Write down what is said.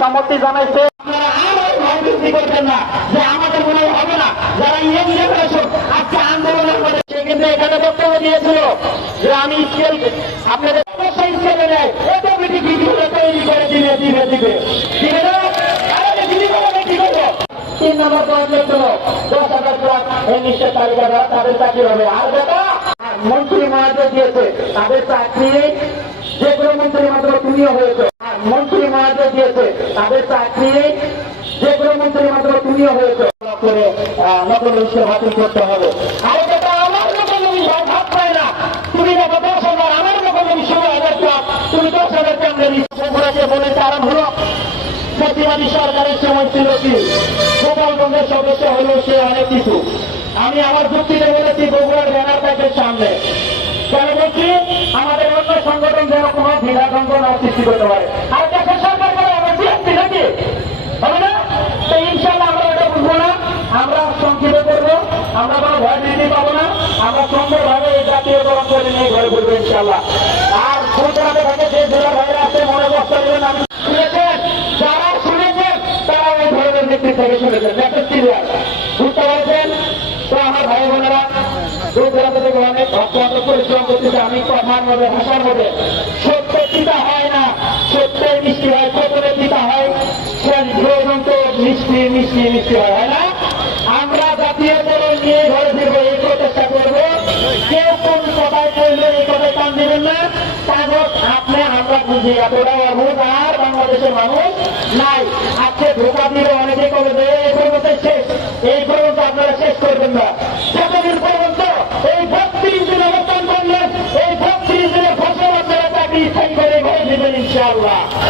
সম্মতি জানাইছে। যারা মধ্যে সে কিন্তু এখানে বক্তব্য দিয়েছিল যে আমি স্কেল আপনাদের স্কেলে নেয় অটোমেটিক ভিডিও তৈরি করে দিবে দিবে দিবে। দিবে না? আরে দিদি বলে আমি কি করব? তিন নম্বর পয়েন্ট ছিল দশ হাজার প্লাস এই নিশ্চয় তালিকা তাদের চাকরি হবে। আর বেটা মন্ত্রী মহাজয় দিয়েছে, তাদের চাকরি যে কোনো মন্ত্রী তুমিও হয়েছে। মন্ত্রী মহাজয় দিয়েছে। তাদের চাকরি যে কোনো মন্ত্রী মাত্র তুমিও হয়েছে। করে নকল বিষয় করতে হবে। আমি আমার যুক্তিতে বলেছি, বগুড়ার ব্যানার সামনে। কেন বলছি? করতে পারে। আর দেশের সরকার করে আমরা হবে না? তো ইনশাল্লাহ আমরা এটা বুঝব না। আমরা করব। আমরা কোনো ভয় বৃদ্ধি পাবো না। আমরা সুন্দরভাবে এই করে নিয়ে ঘরে ইনশাল্লাহ আর থাকে যে আছে, মনে নেবেন আমি শুনেছেন? যারা শুনেছেন, তারা ওই ধরনের থেকে শুনেছেন। বুঝতে পারছেন? তো আমার ভাই বোনেরা, দূর থেকে অনেক পরিশ্রম করতেছে। আমি কথার মধ্যে, ভাষার মধ্যে সত্য মিষ্টি মিষ্টি মিষ্টি হয় না? আমরা জাতীয় দলের নিয়ে ঘরে ফিরবো, এই প্রচেষ্টা করব। কেউ কোন কথায় করলে এই কথায় কান দেবেন না। কাগজ আপনি, আমরা বুঝি এতটা অভূত আর বাংলাদেশের মানুষ নাই। আজকে ধোকা দিলে অনেকে করে যে, এই পর্যন্ত শেষ, এই পর্যন্ত আপনারা শেষ করবেন না। কতদিন পর্যন্ত এই বত্রিশ দিন অবস্থান করলেন, এই বত্রিশ দিনের ফসল আপনারা চাকরি স্থায়ী করে ঘরে দেবেন ইনশাআল্লাহ।